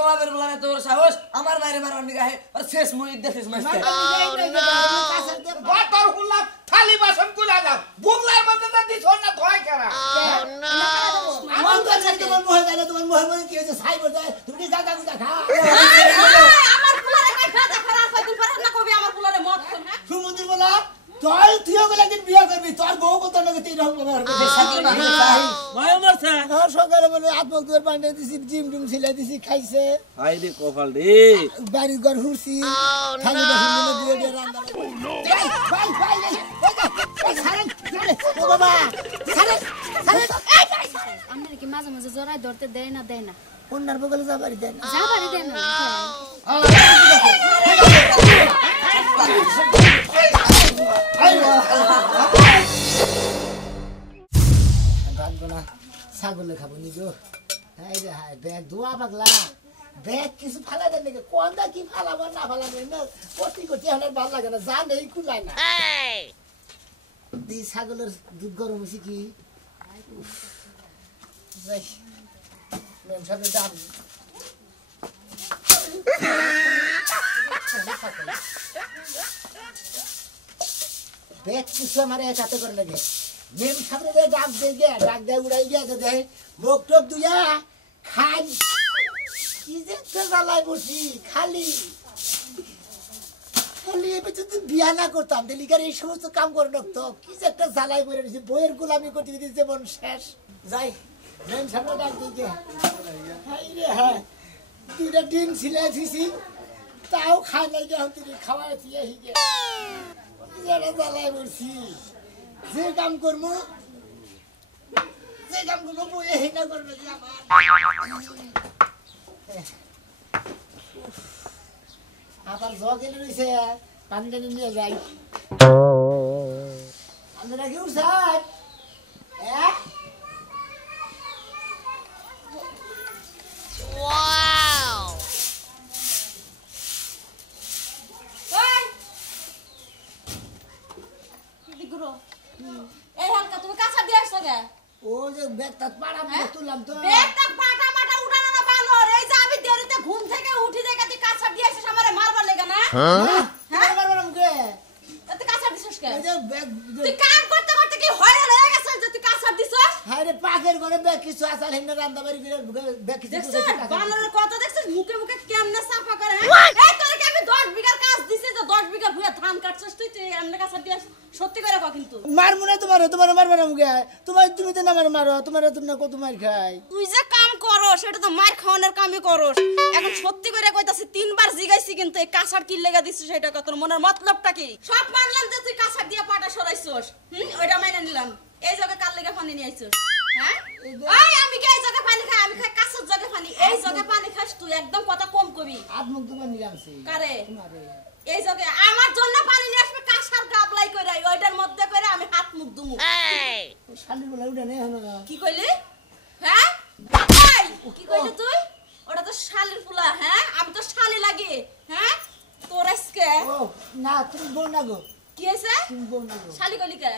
গোলাপের বলারে তোর সাহস আমার বাইরে মারার নিগাহে আর শেষ মুই দেখিস মাস্টার বাটার হুলা থালি বাসন কুলা দাও বুংলার মধ্যে তো দিছ না ধয় করা আমার তো ছাড়তে তোমার মোহে গেল তোমার মোহে মনে কি হয়েছে ছাই বজায় তুমি গাগা গুজা খা আমার পুলারে কই গাদা খারাপ কয়দিন পরে না কবি আমার পুলারে মদ খান হ্যাঁ সুমন্দির বলা তুই তুইও গেলে একদিন বিয়ে করবি তোর বউ কত নাকি তিন রকম ব্যবহার করবি মায়া মারছে আর সকালে বলে আত্মক তোর পান্ডে দিছি জিম টিম ছিলাই দিছি খাইছে হাই রে কপাল রে বাড়ি ঘর হুরছি থালি বাসন গুলো দিয়ে দিয়ে রান্না ভাই ভাই ভাই সারেন ও বাবা সারেন সারেন আমরা কি মাঝে মাঝে জড়াই ধরতে দেয় না অন্যার বগলে যাবারই দেন যা বাড়ি দেন না রাখবো না ছাগলে খাবো নিগো হাই রে হাই ব্যাগ ধোয়া পাগলা ব্যাগ কিছু ফালা দেন নাকি কোনটা কি ফালাবো না ফালাবো না কতি কতি আমার ভালো লাগে না যা নেই কুলায় না দি ছাগলের দুধ গরম হয়েছে কি যাই মেম সাথে দাম ব্যাগ কিছু আমার এক হাতে করে লাগে মেম সামনে দিয়ে ডাক দিয়ে উড়াই গিয়া দে মুখ টুক দুইয়া খাই কি যে জ্বালায় বসি খালি এবার যদি বিয়া না করতাম দেলিকার এই সমস্ত কাম করে রাখতো কি যে একটা জ্বালায় বলে রয়েছে বইয়ের গোলামি করতে দিতে যেমন শেষ যাই মেম সামনে ডাক দিয়ে হাই রে হ্যাঁ 2টা ডিম ছিলাই দিছি তাও খাই নাই গে তুই খাওয়াই দিয়ে হিগে জ্বালায় বসি যে কাম করবো বইয়ে হেনা করবে আবার জগ এনে রয়েছে পানি টানি নিয়ে যাই আপনারা কি উঠছেন এই হালকা তুমি কাঁচা দিয়ে আসছো কে ও যে ব্যাগটা পাড়া তুললাম তো ব্যাগটা পাটা মাটা উঠানো না ভালো এই যে আমি দেরিতে ঘুম থেকে উঠি দেখে তুই কাঁচা দিয়ে আসিস আমারে মারবার লেগে না হ্যাঁ মারবাম কে তুই কাঁচা দিছিস কে এই যে ব্যাগ তুই কাম করতে করতে কি হয়রান হয়ে গেছিস যে তুই কাঁচা দিছিস হায় রে পাকের ঘরে ব্যাগ কিছু আসার হেন রান্না বাড়ি করে ব্যাগ কিছু দেখছিস বানরের কথা দেখছিস মুখে মুখে কেমনে সাফা করে হ্যাঁ এই তোরে কি আমি 10 বিঘার কাজ দিছি যে 10 বিঘা ভুয়া ধান কাটছিস তুই এমনি কাঁচা দিয়ে সত্যি করে কও কিন্তু মারমু না তোমার মারবাম কে তুমি তো না মারো তোমার না কত মার খাই তুই যে কাম করো সেটা তো মার খাওয়ানোর কামই করস এখন সত্যি করে কইতাছি 3বার জিগাইছি কিন্তু এই কাঁচার কি লেগা দিছিস সেটা কত তোর মনের মতলবটা কি সব মানলাম যে তুই কাঁচার দিয়ে পাটা সরাইছস ওইটা মাইনা নিলাম এই জায়গা কাল লেগা পানি নিয়ে আইছস হ্যাঁ এই আমি কি এই জায়গা পানি খাই আমি খাই কাঁচার জায়গা পানি এই জায়গা পানি খাস তুই একদম কথা কম কবি হাত মুখ তোমার নিলামছি কারে তোমারে এই জায়গা আমার জন্য পানি নিয়ে আসবে কাঁচার গাবলাই কইরা ওইটার মধ্যে কইরা আমি হাত মুখ দুমু শালি বলে উঠে নে হলো কি কইলি হ্যাঁ এই কি কইলি তুই ওটা তো শালির ফুলা হ্যাঁ আমি তো শালি লাগি হ্যাঁ তোর আজকে ও না তুমি বল না গো কি হইছে তুমি বল না গো শালি কইলি কে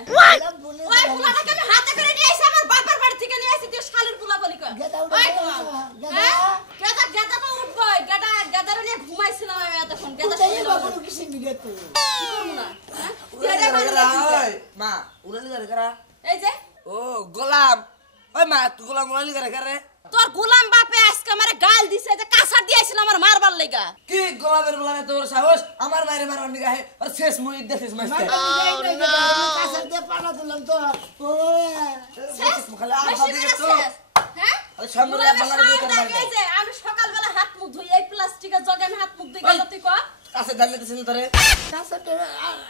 বলে ওই ফুলাটাকে আমি হাতে করে নিয়ে আইছি আমার বাবার বাড়ি থেকে নিয়ে আইছি তুই শালির ফুলা কইলি কে গেদা ওই উঠে তোমার হ্যাঁ গেদা তো উঠবো গেদার নিয়ে ঘুমাইছিলাম আমি এতক্ষণ গেদা তাই বাবু কিছু নিগে তো কি করব না হ্যাঁ মা উড়ালি করে করা এই যে ও গোলাম ওই মা তুই গোলাম উড়ালি করে করে তোর গোলাম বাপে আজকে আমারে গাল দিছে যে কাঁচা দিয়েছিল আমার মারবার লাগা কি গোলাপের বলারে তোর সাহস আমার বাইরে মারার নিগাহে আর শেষ মুই দেখিস মাস্টার কাছের দিয়ে পানা তুললাম তো ও খালি আব্বা দিকে তো হ্যাঁ আরে সামনে বাংলার ভিতর বাইরে এই যে আমি সকালবেলা হাত মুখ ধুই এই প্লাস্টিকের জগে আমি হাত মুখ ধুই গেল তুই কর কাছে দাঁড়িয়ে দিছিল তোরে কাছের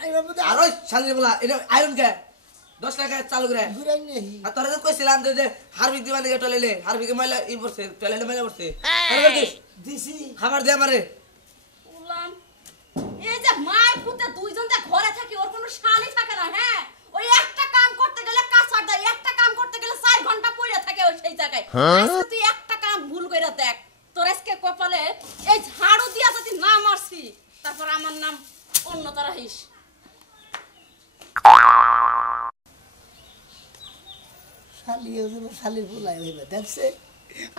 এর মধ্যে আর ওই শালির বলা এটা আয়রন কে 10 টাকা চালু করে ঘুরে নেই আর তোরা তো কইছিলাম যে হারবিক দিবা দিকে টলেলে হারবিক মাইলা ই পড়ছে টলেলে মাইলা পড়ছে আর দিস দিছি খাবার দে আমারে উলাম এই যে মায় পুতে দুইজন যে ঘরে থাকি ওর কোনো শালি থাকে না হ্যাঁ ওই একটা কাম করতে গেলে কাঁচার দেয় একটা কাম করতে গেলে 4 ঘন্টা পড়ে থাকে ওই সেই জায়গায় আজকে তুই একটা কাম ভুল কইরা দেখ তোর আজকে কপালে এই ঝাড়ু দিয়া যদি না মারছি তারপর আমার নাম অন্য তারা হিস শালি শালির ফুলাই হইবে দেখছে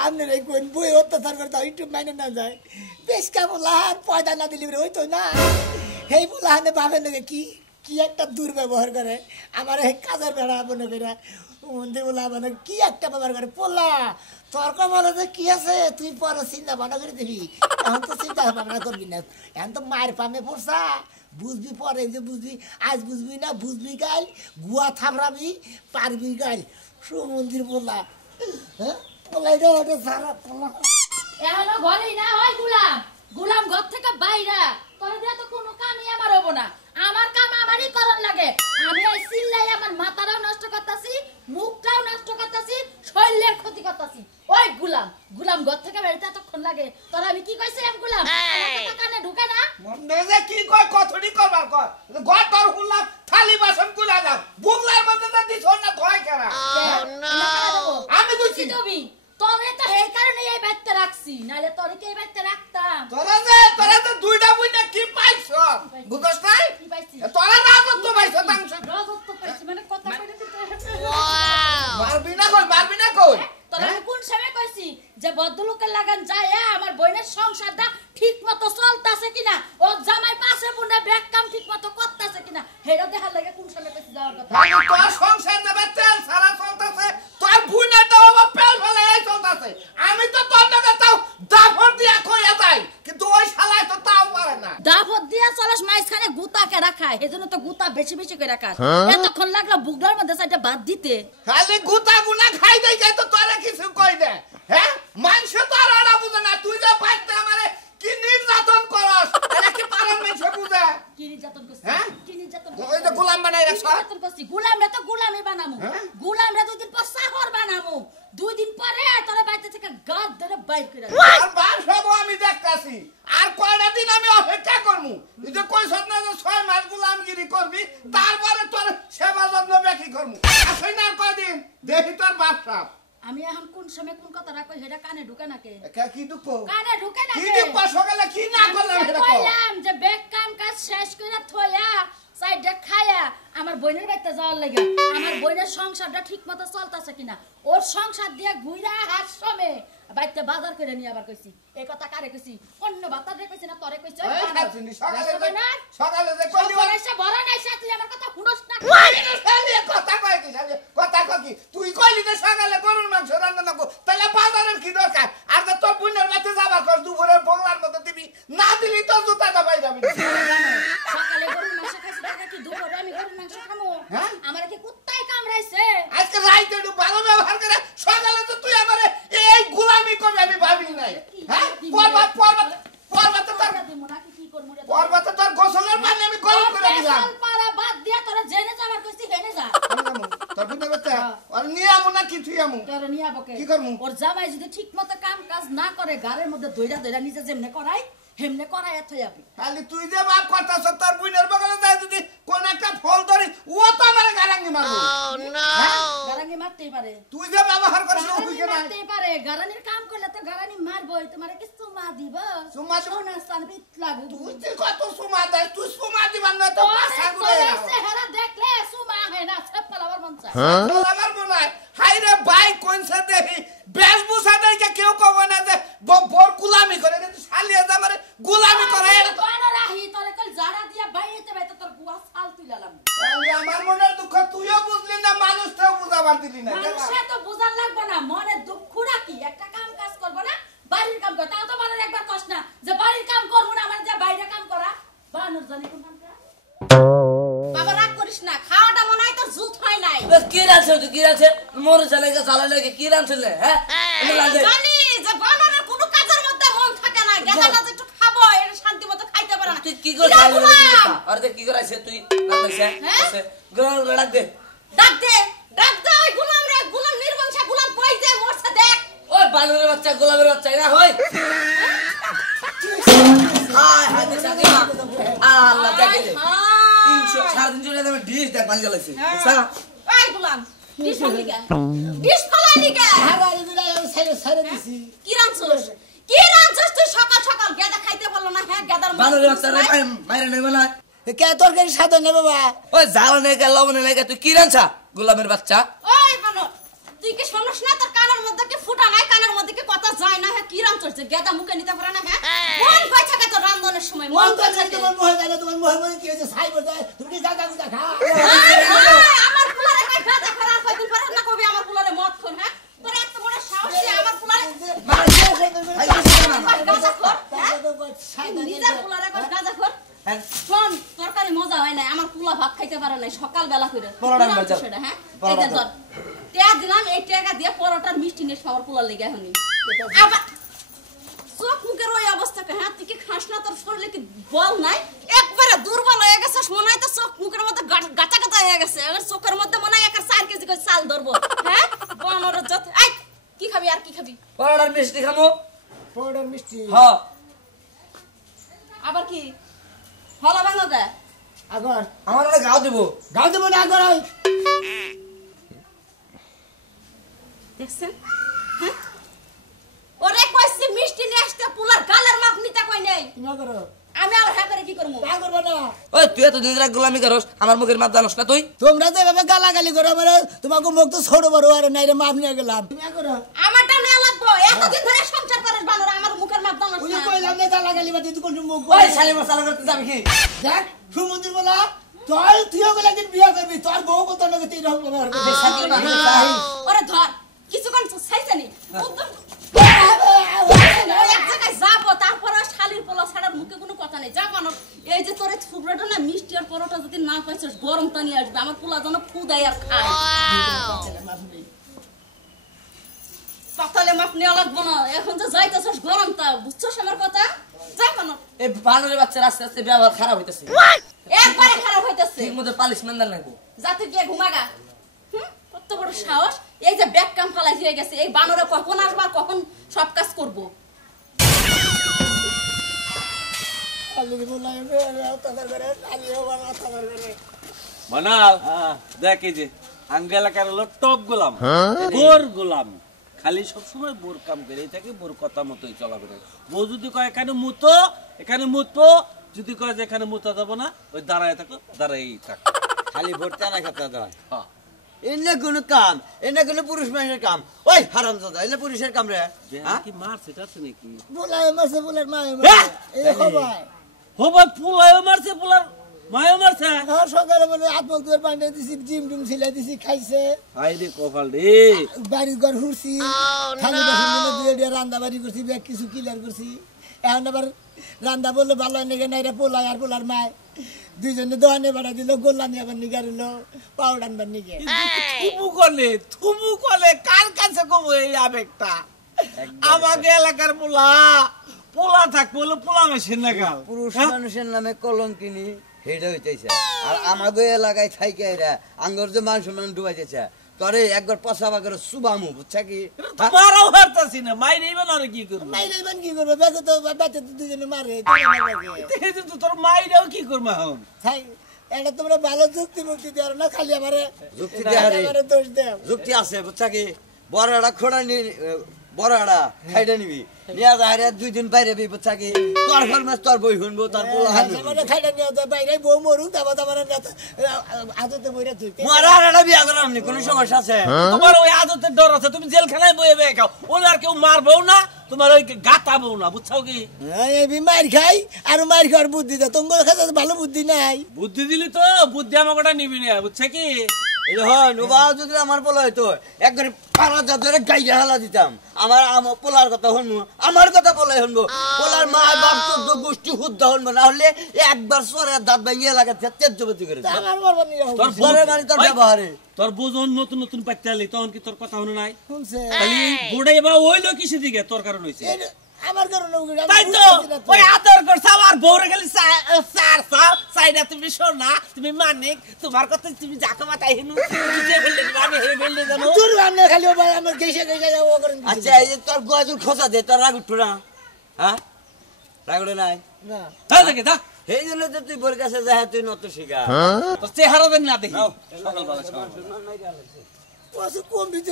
আপনার এই কোন বই অত্যাচার করে তাও একটু মাইনে না যায় বেশ কেমন লাহার পয়দা না দিলি ওই তো না এই বুলাহানে ভাবে নাকি কি কি একটা দুর্ব্যবহার করে আমার এই কাজের বেড়া মনে করে মন্দির বলা মানে কি একটা ব্যবহার করে পোলা তর্ক বলে যে কি আছে তুই পরে চিন্তা ভাবনা করে দিবি এখন তো চিন্তা ভাবনা করবি না এখন তো মায়ের পামে পড়ছা বুঝবি পরে যে বুঝবি আজ বুঝবি না বুঝবি গাল গুয়া থামড়াবি পারবি গাল সুমন্দির পোলা হ্যাঁ পোলাই রে ওটা সারা পোলা এখনো ঘরেই না হয় গুলাম গুলাম ঘর থেকে বাইরা তোর দিয়ে তো কোনো কামই আমার হবো না আমার কাম আমারই করন লাগে আমি এই সিল্লাই আমার মাথাটাও নষ্ট করতেছি মুখটাও নষ্ট করতেছি শরীরের ক্ষতি করতেছি ওই গুলাম গুলাম ঘর থেকে বেরোতে এতক্ষণ লাগে তোর আমি কি কইছিলাম গুলাম আমার কথা কানে ঢুকে না মনে যে কি কয় কতটি করবার কর ঘর তোর হুল্লা থালি বাসন গুলা দাও বুগলার মধ্যে তো দিছ না ধয় কেরা আমি কইছি তুমি তোরে তো এই কারণে এই বাইতে রাখছি নালে তোরে কি এই বাইতে রাখতাম তোরা যে দুইটা বইনা কি পাইছ বুঝছ নাই কি পাইছি তোরা রাজত্ব পাইছ তাংশ রাজত্ব পাইছি মানে কথা কইতে দিতে মারবি না কই তোরা আমি কোন সময় কইছি যে বদ্ধলোকের লাগান যায় আমার বইনের সংসারটা ঠিকমতো চলতাছে কিনা ও জামাই পাশে বুনে ব্যাক কাম ঠিকমতো করতেছে কিনা হেডা দেখার লাগে কোন সময় কইছি যাওয়ার কথা তোর সংসার দেবে তেল সারা চলতেছে তোর বুইনাটা বাবা পেল ফেলে এই চলতেছে আমি তো তোর নাকে তাও দাফর দিয়া কইয়া যাই কিন্তু ওই শালায় তো তাও পারে না দাফত দিয়া চলাস মাইখানে গুতা কেডা খায় এজন্য তো গুতা বেশি বেশি করে রাখাস এতক্ষণ লাগলো বুগলার মধ্যে সাইডে বাদ দিতে খালি গুতা গুনা খাই দেই যাই তো তোরা কিছু কই দে হ্যাঁ মানুষ তো আর ওরা বুঝে না তুই যে পাইতে আমারে কি নির্যাতন করস এটা কি পারেন মানুষ বুঝে কি নির্যাতন করছিস হ্যাঁ? কি নির্যাতন ওই যে গোলাম বানাই রাখছ নির্যাতন করছিস গুলামরা তো গুলামই বানামু হ্যাঁ? গুলামরা 2 দিন পর সাহর বানামু 2 দিন পরে তোরা বাইতে থেকে গাদ ধরে বাইর করে আর বার সব আমি দেখতাছি আর কয়টা দিন আমি অপেক্ষা করমু তুই যে কইছ না যে 6 মাস গোলামগিরি করবি তারপরে তোর সেবা যত্ন বেকি করমু আসই না কয়দিন দেখি তোর বাপ সাপ আমি এখন কোন সময় কোন কথা রাখো হেডা কানে ঢুকে নাকে কি দুঃখ কানে ঢুকে কি নাকে দুঃখ সকালে কি না করলাম আমি এটা কও কইলাম যে বেক কাম কাজ শেষ কইরা থইয়া সাইডে খায়া আমার বোনের বাড়িতে যাওয়ার লাগে আমার বোনের সংসারটা ঠিকমতো চলতেছে কিনা ওর সংসার দিয়া ঘুইরা হাসমে বাইতে বাজার করে নিয়ে আবার কইছি এই কথা কারে কইছি অন্য বাতারে কইছি না তোরে কইছি সকালে যে কইলি এসে বড় নাইছে তুই আমার কথা শুনস না কথা কয় কি কথা কয় কি তুই কইলি যে সকালে গরুর মাংস রান্না না তাহলে বাজারের কি দরকার আর যে তোর বোনের বাড়িতে যাবার কর দুপুরের বগলার মধ্যে দিবি না দিলি তো জুতাটা পাই যাবি সকালে গরুর মাংস খাইছি টাকা কি দুপুরে আমি গরুর মাংস খামু হ্যাঁ? আমার কি কুত্তাই কামড়াইছে আজকে রাইতে একটু ভালো ব্যবহার করে সকালে তো তুই আমারে এই গোলামি করবি আমি ভাবি নাই হ্যাঁ পর্বতে তোর গোসলের পানি আমি গরম করে দিলাম পারা বাদ দিয়া তোরা জেনে যাবার কইছি হেনে যা তোর বুঝতে পারতে আর নিয়ে আমু না কিছুই আমু তোরা নিয়া বকে কি করমু? ওর জামাই যদি ঠিকমতো কাম কাজ না করে গারের মধ্যে দইরা দইরা নিজে যেমনে করাই হেমনে করাই এত যাবি খালি তুই যে বাপ করতাছ তোর বুইনের বগলে যায় যদি কোন একটা ফল ধরি ও তো আমারে গারাঙ্গি মারবো গারানি মারতেই পারে তুই যে ব্যবহার করিস গারানি ওই কেন মারতেই পারে গারানির কাম করলে তো গারানি মারবই তোমারে কি সুমা দিব সুমা দিব? সোনা সান বিট লাগু তুই যে কত সুমা দেয় তুই সুমা দিবার না তো পাশা গুলো চেহারা দেখলে সুমা হয় না ছাপ্পা লাবার মন চায় আমার মনে হয় হাই রে ভাই কোন সে দেখি বেশভূষা দেখে কেউ কব না যে বর গুলামি করে কিন্তু শালিয়া যে আমারে গুলামি করে বানা রাহি তোরে কল জাড়া দিয়া বাইরেতে বাইতে তোর গুয়া ছাল তুইলালাম আমার মনের দুঃখ তুইও বুঝলি না মানুষটাও বুঝাবার দিলি না মানুষে তো বুঝার লাগবে না মনে দুঃখ রাখি একটা কাম কাজ করবো না বাড়ির কাম কর তাও তো মনে একবার কষ্ট না যে বাড়ির কাম করবো না আমার যে বাইরে কাম করা বানর জানি কোন কাম করা বাবা রাগ করিস না খাওয়াটা মনে হয় তোর জুত হয় নাই কি রাখছে তুই কি রাখছে মরে চলে গেছে চালা লেগে কি রাখছিলে হ্যাঁ জানি যে বানরের কোনো কাজের মধ্যে মন থাকে না গেদাটা যে একটু খাবো এর শান্তি মতো খাইতে পারে না তুই কি করে আর কি করাইছে তুই রাখছে আছে গোলাম ডাক দে ওই গুলাম নির্বংশা গুলাম কই যে মরছে দেখ ওই বানরের বাচ্চা গোলামের বাচ্চা না হয় হায় হায় দেখছ কি আল্লাহ দেখে 300 350 টাকা ডিশ দেখ বান গেলাইছে ওই গুলাম ডিশ ফালাই লিগা হাগারি বিলাই ছেড়ে দিছি কি রাঁধছস তুই সকাল সকাল গেদা খাইতে পারলো না হ্যাঁ গেদার বানরের বাচ্চা রে মাইরা নেবে না কে তরকারি সাদা নে বাবা ওই জাল নেগা লবণ নেগা তুই কি রাঁধছা গোলামের বাচ্চা ওই বানর তুই কি শুনছ না তোর কানের মধ্যে কি ফুটা নাই কানের মধ্যে খায় না হ্যাঁ কি রাম চলছে গেদা মুখে নিতে পারে না হ্যাঁ মন কই থাকে তো রান্ধনের সময় মন মন তো কই নাই থাকে তোমার মোহে যায় না, তোমার মোহে মোহে কি হয়েছে ছাই বলতে তুমি কি গাঁজা গুজা খাও? আমার পুলারে কই গাদা খারাপ কয়দিন পরে না কবি আমার পুলারে মদ খান হ্যাঁ তোর এত বড় সাহস যে আমার পুলারে গাদা খোর হ্যাঁ নিজের পুলারে কই গাদা খোর শোন তরকারি মজা হয় না আমার পুলা ভাত খাইতে পারে না সকাল বেলা করে সেটা হ্যাঁ এই যে ধর টাকা দিলাম এই টাকা দিয়ে পরোটার মিষ্টি নিয়ে সবার পুলার লেগে হনি আবার চোখ মুখের ওই অবস্থাকে হ্যাঁ তুই কি খাস না তোর শরীরে কি বল নাই একবারে দুর্বল হয়ে গেছে মনে হয় তো চোখ মুখের মধ্যে গাটা গাটা হয়ে গেছে এবার চোখের মধ্যে মনে হয় 4 কেজি করে চাল ধরবো হ্যাঁ বনর যত এই কি খাবি আর কি খাবি পরোটার মিষ্টি খামো পাউডার মিষ্টি হ্যাঁ আবার কি হলা ভাঙো দে আগর আমার ওটা গাও দেবো গাও দেবো না আগর দেখছেন হ্যাঁ ওরে কইছি মিষ্টি নিয়ে আসতে পুলার গালের মাপ নিতে কই নাই না করো আমি আর হ্যাঁ করে কি করবো না করবো না। ওই তুই এত দিন রাত গোলামি করস আমার মুখের মাপ জানোস না তুই তোমরা তো এভাবে গালাগালি করো আমার তোমাকে মুখ তো ছোট বড় আর নাই রে মাপ নিয়ে গেলাম তুমি করো আমারটা নেওয়া লাগবো এতদিন ধরে সংসার করিস বানর আমার মুখের মাপ দাও ওই না কইলাম না গালাগালি বাদে তুই কোন মুখ ওই শালি মশলা করতে যাবি কি দেখ সুমন্দির বলা তুইও গেলে একদিন বিয়ে করবি তোর বউ কত লোকে তুই রকম ব্যবহার করবি শালি না তাই ওরে ধর কিছুক্ষণ চাইছানি এক জায়গায় যাবো তারপরে শালির পোলা ছাড়ার মুখে কোনো কথা নেই যা বানর এই যে তোর থুবড়াটা না মিষ্টি আর পরোটা যদি না পাইছিস গরম পানি আসবে আমার পোলা যেন ফুদাই আর খায় পাতালে মাপ নেওয়া লাগবো না এখন যে যাইতেছিস গরম তা বুঝছস আমার কথা যা বানর এই বানরের বাচ্চার আস্তে আস্তে ব্যবহার খারাপ হইতেছে একবারে খারাপ হইতেছে ঠিক মতো পালিশ মেন্দার লাগবো যাতে গিয়ে ঘুমাগা কত বড় সাহস এই যে ব্যাগ কাম ফালাই হয়ে গেছে এই বানরে কখন আসবে আর কখন সব কাজ করব মানাল দেখ এই যে আঙ্গেলা কার হলো টপ গোলাম বোর গোলাম খালি সবসময় বোর কাম করে থাকে বোর কথা মতোই চলা করে বউ যদি কয় এখানে মুতো যদি কয় যে এখানে মুতা যাবো না ওই দাঁড়ায় থাকো দাঁড়াই থাকো খালি ভোটটা না খাতা দেয় হ্যাঁ এনে কোনো কাম এনে কোনো পুরুষ মানুষের কাম ওই হারামজাদা এনে পুরুষের কাম রে হ্যাঁ কি মারছে আছে নাকি বলাই মাসে বলার মায়ে মাসে এই খবর হো ভাই পুলায়ও মারছে পুলার মায়ও মারছে আর সকালে বলে আত্মক দুয়ার পান্ডে দিছি জিম টিম সিলাই দিছি খাইছে হাই রে কপাল রে বাড়ি ঘর হুরছি খালি বসে মিলে দুয়ে দিয়ে রান্না বাড়ি করছি ব্যাগ কিছু ক্লিয়ার করছি এখন আবার রান্না বললে ভালো নাকি না এটা পোলাই আর পোলার মায় দুইজনে দোকানে বাড়া দিল গোল্লা নিয়ে আবার নিগারিল পাউডার আনবার নিগে থুমু কলে কার কাছে কব এই আবেগটা আমাকে এলাকার পোলা থাকবো হলো পোলা মেশিন লাগাল পুরুষ মানুষের নামে কলঙ্কিনী হেডা হইতেছে আর আমাদের এলাকায় থাইকে এরা আঙ্গর যে মানুষ মানুষ ডুবাইতেছে তরে একবার পসাবা করে সুবামু বুঝছা কি মারাও হারতাছি না মাইরে ইবেন আর কি করব মাইরে ইমান কি করবে ব্যাগে তো বাচ্চা তো দুজনে মারে তোর মাইরাও কি করব এখন তাই এটা তোমরা ভালো যুক্তি মুক্তি দেওয়ার না খালি আমারে যুক্তি দেহারে আমারে দোষ দেও যুক্তি আছে বুঝছা কি বড় একটা খোড়া নি বড় একটা খাইডা নিবি নিয়া যাহারে 2 দিন বাইরে বি বুঝছা কি তোর ফরমাস তোর বই শুনবো তার পোলা হানবো আমারে খাইডা নিয়ে তো বাইরে বউ মরু তারপর আমার আদতে বইরা তুই মারা আড়া বিয়া করাম নি কোনো সমস্যা আছে তোমার ওই আদতের ডর আছে তুমি জেলখানায় বইয়ে বইয়ে খাও ওরা আর কেউ মারবেও না তোমার ওই গাতাবও না বুঝছাও কি এই মার খাই আর মার খাওয়ার বুদ্ধি দাও তোমার কাছে ভালো বুদ্ধি নাই বুদ্ধি দিলি তো বুদ্ধি আমাকে ওটা নিবি না বুঝছে কি এই হন ওবা যদি আমার পোলা হইতো একবারে পাড়া ধরে গাইয়া হালা দিতাম আমার পোলার কথা শুনবো আমার কথা পোলাই শুনবো পোলার মা বাপ তো গোষ্ঠী শুদ্ধ শুনবো না হলে একবার সরে দাঁত ভাঙিয়ে লাগাচ্ছে তেজবতী করে আমার বাবা নিয়ে তোর সরে মানে তোর ব্যবহারে তোর বোঝন নতুন নতুন পাইতে আলি তখন কি তোর কথা শুনে নাই শুনছে খালি গোড়াই বা ওইলো কিসে দিকে তোর কারণ হইছে আমার কারণে তাই তো ওই আদর করছ আমার বউরে গেলি স্যার সাইডা তুমি শোনা তুমি মানিক তোমার কথা তুমি যাকে মাথায় হেনু দিতে বললে আমি হে বললে জানো তোর রান্না খালি আমার গেছে ও করেন আচ্ছা এই যে তোর গোয়াজুর খোঁজা দে তোর রাগ উঠু না হ্যাঁ রাগ উঠে নাই না তাই দেখে দা এই জন্য তো তুই বোর কাছে যা তুই নত শিখা তোর চেহারা দেন না দেখি সকালবেলা ওসে কম দিতে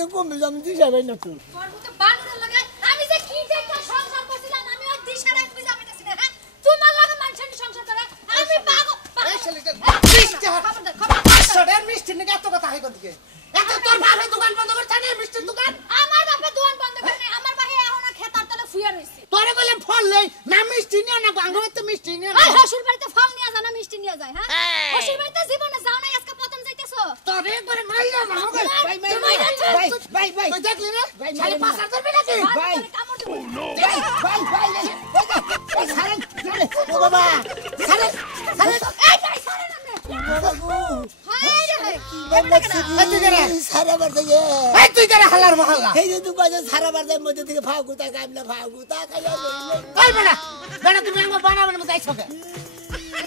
আমি দিশা ভাই না তুই তোর মতো বানরের লাগে আমি যে কি যে একটা সংসার করছিলাম আমি ওই দিশারাই বুঝা পেতাছি না হ্যাঁ তোমার লাগে মানুষের সংসার করে আমি পাগল এই ছেলেটা খবরদার মিষ্টি নাকি এত কথা হয় কোন দিকে এত তোর বাপে দোকান বন্ধ করছে না মিষ্টির দোকান আমার বাপে দোকান বন্ধ করে নাই আমার বাহে এখন খেতার তলে বাবা ছাড়ে ছাড়ে এই ভাই সরে না হাই রে হাই সারা বার থেকে এই তুই কেন হালার মহল্লা এই যে তুই কইছ সারা বার যায় মধ্যে থেকে ফাউ গুতা কামলা ফাউ গুতা খাইয়া এই বেটা বেটা তুমি আমার বানাবেন মতো আইছো কে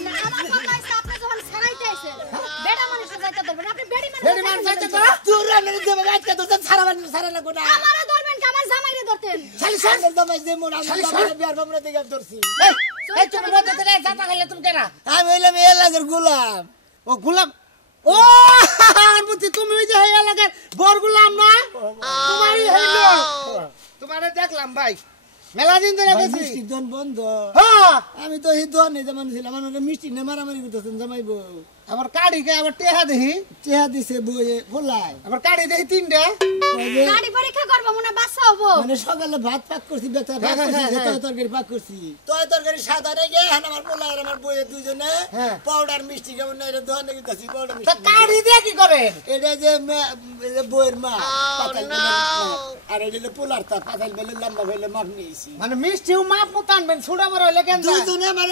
না আমার কথা আছে আপনি যখন ছাড়াইতে আইছেন বেটা মানুষ যাইতে ধরবেন আপনি বেড়ি বেড়ি মানুষ যাইতে তো তুই রানে দেবে আজকে তো সারা বার সারা না কোনা আমারে ধরবেন কি আমার জামাইরে ধরতেন খালি সারা দমাই দে মোর আমি বিয়ার বামরা থেকে ধরছি এই তুমি মধ্যে থেকে জাতা খাইলে তুমি কেন আমি হইলাম এ লাগের গোলাম ও গোলাম ও বুঝি তুমি ওই যে হইয়া লাগে বর গোলাম না তোমারই হইল তোমারে দেখলাম ভাই মেলা দিন ধরে গেছি মিষ্টি দন বন্ধ হ্যাঁ আমি তো এই দন যেমন ছিলাম আমার মিষ্টি নে মারামারি করতেছেন জামাইবো আমার কাড়ি কে আবার টেহা দেহি চেহা দিছে বইয়ে ফলাই আমার কাড়ি দেহি তিনটা গাড়ি পরীক্ষা করব মনে বাচ্চা হবো মানে সকালে ভাত পাক করছি বেটা ভাত করছি তয় তরকারি পাক করছি তয় তরকারি সাদা রে গে হান আমার পোলা আর আমার বইয়ে দুইজনে পাউডার মিষ্টি কেমন নাই রে দহনে গিতাছি পাউডার তা মিষ্টি কাড়ি দিয়ে কি করে এটা যে বইয়ের মা পাতাল বেলে আর এটা পোলার তা পাতাল বেলে লম্বা বেলে মাপ নিয়েছি মানে মিষ্টিও মাপ মতো আনবেন ছুড়া বড় হইলে কেন দুইজনে আমার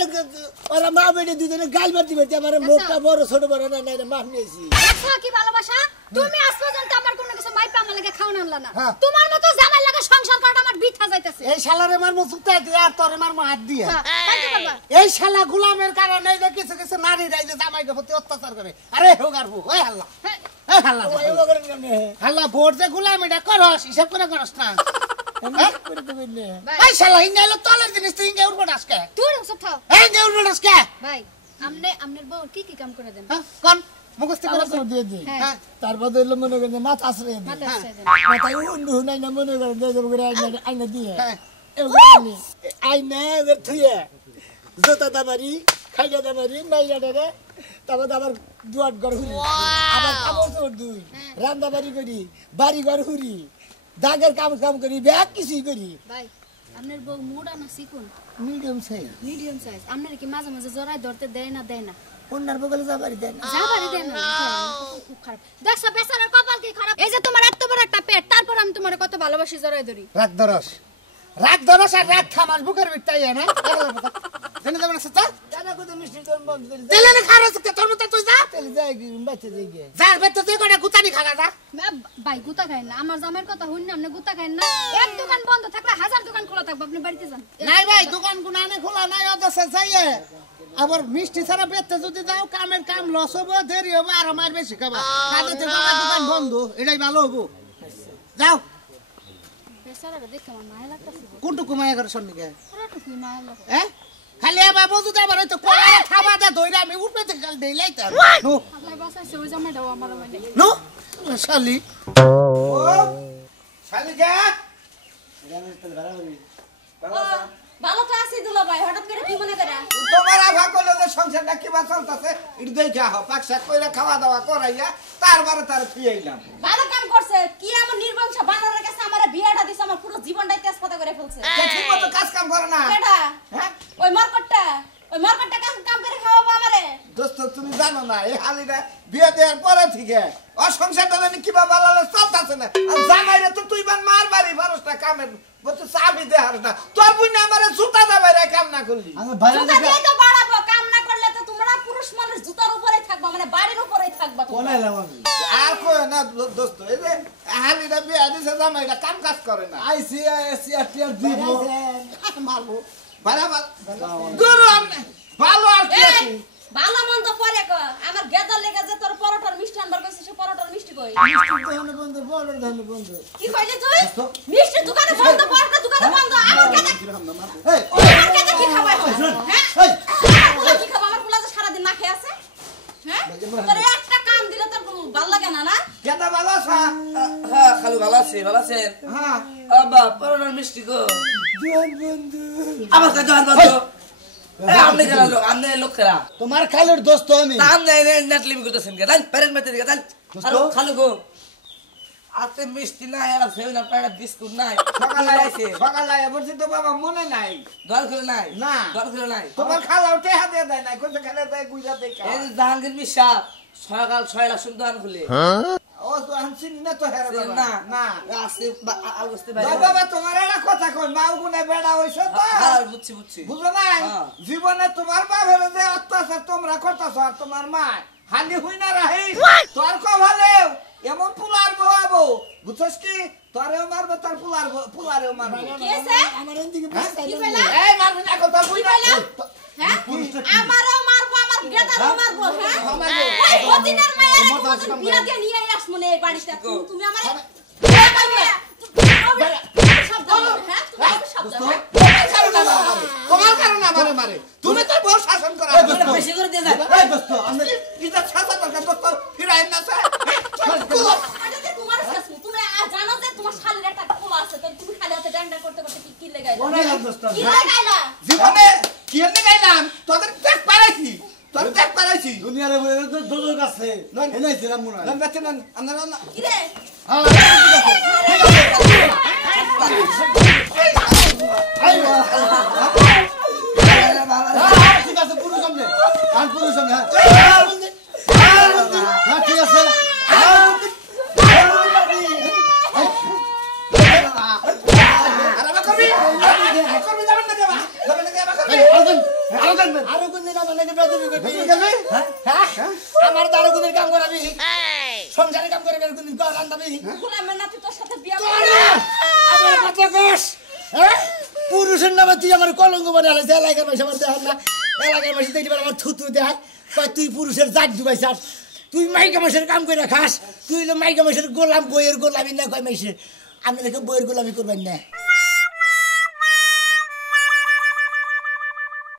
ওরা মা বেটে দুইজনে গাল মারতে মারতে আমার মুখটা বড় ছোট বড় না নাই মাপ নিয়েছি আচ্ছা কি ভালোবাসা তুমি আজ পর্যন্ত আমার কোনো কিছু মাইপা আমার লাগে খাওয়া আনলা না হ্যাঁ। তোমার মতো জামাই লাগে সংসার করাটা আমার বৃথা যাইতেছে এই শালারে মারমু সুতা দিয়ে আর তোরে মারমু হাত দিয়ে তাই কি করবা এই শালা গোলামের কারণে এই যে কিছু কিছু নারী রাই যে জামাইকে প্রতি অত্যাচার করে আরে হোগারবু ওই হাল্লা এই হাল্লা হাল্লা ভোট যে গোলাম এটা করস হিসাব করে করস না এই শালা ইঙ্গা হলো তলের জিনিস তুই ইঙ্গা উড়বো ডাসকে তুই সব থাও এই ইঙ্গা উড়বো ডাসকে ভাই আমনের বউ কি কাম করে দেন কোন মুখস্থ করে দিয়ে দিই হ্যাঁ তারপর হইলো মনে করেন মাথা আশ্রয় দিই মাথা আসছে দেন মাথায় উন্ডু নাই না মনে করেন যে করে আইনা দিয়ে হ্যাঁ আইনা এবার থুয়ে জোতা দাবারি খাইয়া দাবারি মাইয়া দাবে তারপর আবার দুয়াট ঘর হুরি আবার কাপড় চোপড় দুই রান্না বাড়ি করি বাড়ি ঘর হুরি দাগের কাম করি ব্যাগ কিছুই করি ভাই আমনের বউ মুড়া না চিকুন মিডিয়াম সাইজ মিডিয়াম সাইজ আমনের কি মাঝে মাঝে জড়াই ধরতে দেয় না অন্যার বগলে যাবারি দেন যাবারই দেন না খুব খারাপ দেখছো বেচারার কপাল কি খারাপ এই যে তোমার এত বড় একটা পেট তারপর আমি তোমার কত ভালোবাসি জড়াই ধরি রাগ দরস আর রাগ খামাস বুকের ভিতরে না জানি যাবেন সেটা জানা কত মিষ্টি তোর মন দিলি তেলে না খারাপ সুকে তোর মত তুই যা তেল যায় কি বাচ্চা যাই গে যার বেতে তুই কোটা গুতানি খাগা যা ভাই গুতা খাইন না আমার জামাইয়ের কথা হইন না আপনি গুতা খাইন না এক দোকান বন্ধ থাকলে 1000 দোকান খোলা থাকবে আপনি বাড়িতে যান নাই ভাই দোকান গুনানে খোলা নাই অদসে যাইয়ে আবার মিষ্টি ছাড়া বেতে যদি যাও কামের কাম লস হবে দেরি হবে আর আমার বেশি খাবা কাজে দোকান বন্ধ এটাই ভালো হবো যাও বেচারাটা দেখে আমার মায়া লাগতাছে কোনটু কুমায় করে সন্নিকে পুরাটুকু মায়া লাগে হ্যাঁ খালি আবার বলতে আবার হয়তো কোলারে খাবা দে দইরা আমি উঠবে থেকে কাল দেইলাইতাম নো আল্লাহ বাঁচাইছে ওই জামাইটাও আমার মানে নো শালি ও শালি যা ভালো তো আছি দুলা ভাই হঠাৎ করে কি মনে করে তোমার আভা কইলে যে সংসারটা কি চলতেছে এটা দেখা হ পাকশাক কইরা খাওয়া দাওয়া করাইয়া তারপরে তার পিয়াইলাম ভালো কাম করছে কি আমার নির্বংশ বানরের কাছে আমারে বিয়াটা দিছে আমার পুরো জীবনটাই তেজপাতা করে ফেলছে ঠিক মতো কাজ কাম করে না কেডা হ্যাঁ ওই মার্কেটটা কাম করে খাওয়াবো আমারে দোস্ত তুমি জানো না এই হালিটা বিয়ে দেওয়ার পরে থেকে ও সংসারটা জানি কিবা বালালে চলতেছে না আর জামাইরে তো তুই বান মার বাড়ি ফারসটা কামের বলতে চাবি দে হারস না তোর বুঝনা আমারে জুতা দেবে রে কাম না করলি জুতা দিয়ে তো বাড়াবো কাম না করলে তো তোমরা পুরুষ মানুষ জুতার উপরেই থাকবা মানে বাড়ির উপরেই থাকবা তোমরা আর কই না দোস্ত এই যে হালিটা বিয়ে দিছে জামাইটা কাম কাজ করে না আইসি আইসি আটিয়ার দিব মারবো ভালো গুরু আমনে ভালো আর কি এই ভালো মন্দ পরে কো আমার গেদা লেগে যে তোর পরোটার মিষ্টি আনবার কইছিস সে পরোটার মিষ্টি কই দোকানে বন্ধ বড় দোকানে বন্ধ কি কইলি তুই মিষ্টি দোকানে বন্ধ পরোটা দোকানে বন্ধ আমার গেদা এই আমার গেদা কি খাবাই হ্যাঁ আমার কি খাবা আমার পোলা যে সারা দিন না খেয়ে আছে হ্যাঁ তোর একটা কাম দিলে তোর ভালো লাগে না না কেদা ভালো আছে হ্যাঁ খালু ভালো আছে হ্যাঁ আবা পরোটার মিষ্টি গো জোয়ান বন্ধু আমার কাছে জোয়ান বন্ধু আপনি খেলা লোক আপনি লোক খেলা তোমার খালুর দোস্ত আমি দাম নেই নেট লিমি করতেছেন কে দান প্যারেন্ট মেতে দিকে দান আর খালু গো আতে মিষ্টি নাই আর সেভেন আপ একটা বিস্কুট নাই সকালে বলছি তো বাবা মনে নাই দল খেলে নাই না। দল খেলে নাই তোমার খালাও টেহা দিয়ে দেয় নাই কোনটা খেলে দেয় গুজা দেয় এই যে জাহাঙ্গীর মিশা সকাল 6টা শুন দোকান খুলে ও তো চিনি না তো হেরে চেনেন বাবা না? না আছে আলগস্তে দাও বাবা তোমার একটা কথা কই মাও গুনে বেড়া হইছে তো হ্যাঁ বুঝছি বুঝছি বুঝো না হ্যাঁ। জীবনে তোমার বাপের যে অত্যাচার তোমরা করতেছ আর তোমার মা হালি হই না রাহি তোর কভালেও এমন পুলার বহাবো বুঝছস কি তোরেও মারবো তোর পুলারেও মারবো কি হইছে? আমার এদিকে হ্যাঁ? বসে কি থাকেন কইলা? না। এই মারবি না কথা বুঝ না হ্যাঁ আমারও মারবো আমার গেদারও মারবো হ্যাঁ মারবো। ওই হদিনের মায়ের কোনদিন বিয়া দিয়ে নিয়ে আসবো না এই বাড়িতে তুমি আমারে শব্দ হ্যাঁ তুমি শব্দ তোমার কারণে আমারে মারে তুমি তো বহু শাসন করা বেশি করে দিয়ে দেন এই দোস্ত আমি এটা ছাতা দরকার দোস্ত ফিরাই না স্যার আরে তোমার শাসু তুমি জানো যে তোমার শালীর একটা খোলা আছে তো তুমি খালি হাতে ডান্ডা করতে করতে কি লাগাইলা অনেক দোস্ত কি লাগাইলা জীবনে কি এনে গাইলাম তোদের দেখ পারাইছি তোর দেখ পারাইছি দুনিয়ার দোজক আছে এনেছিলাম মনে হয় লম্বা চেনেন আপনারা না কি রে ঠিক আছে পুরো সামনে আর পুরো সামনে হ্যাঁ ঠিক আছে আর আবার করবি করবি যাবেন না যাবা যাবেন না যাবা করবি আরো কোনদিন আমার নাকি বেদবি করবি হ্যাঁ আমার তো আরো কোনদিন কাম করাবি সংসারে কাম করবি কোনদিন কর রান্দাবি গোলামের নাতি তোর সাথে বিয়া আমার কথা কস হ্যাঁ পুরুষের নামে তুই আমার কলঙ্ক বানালে এলাকার মাসে আমার দেখার না এলাকার মাসে দেখি আমার থুতু দেখায় কয় তুই পুরুষের জাত ডুবাইছাস তুই মাইকা মাসের কাম করে খাস তুই মাইকা মাসের গোলাম বইয়ের গোলামি না কয় মাসে আমি দেখে বইয়ের গোলামি করবেন না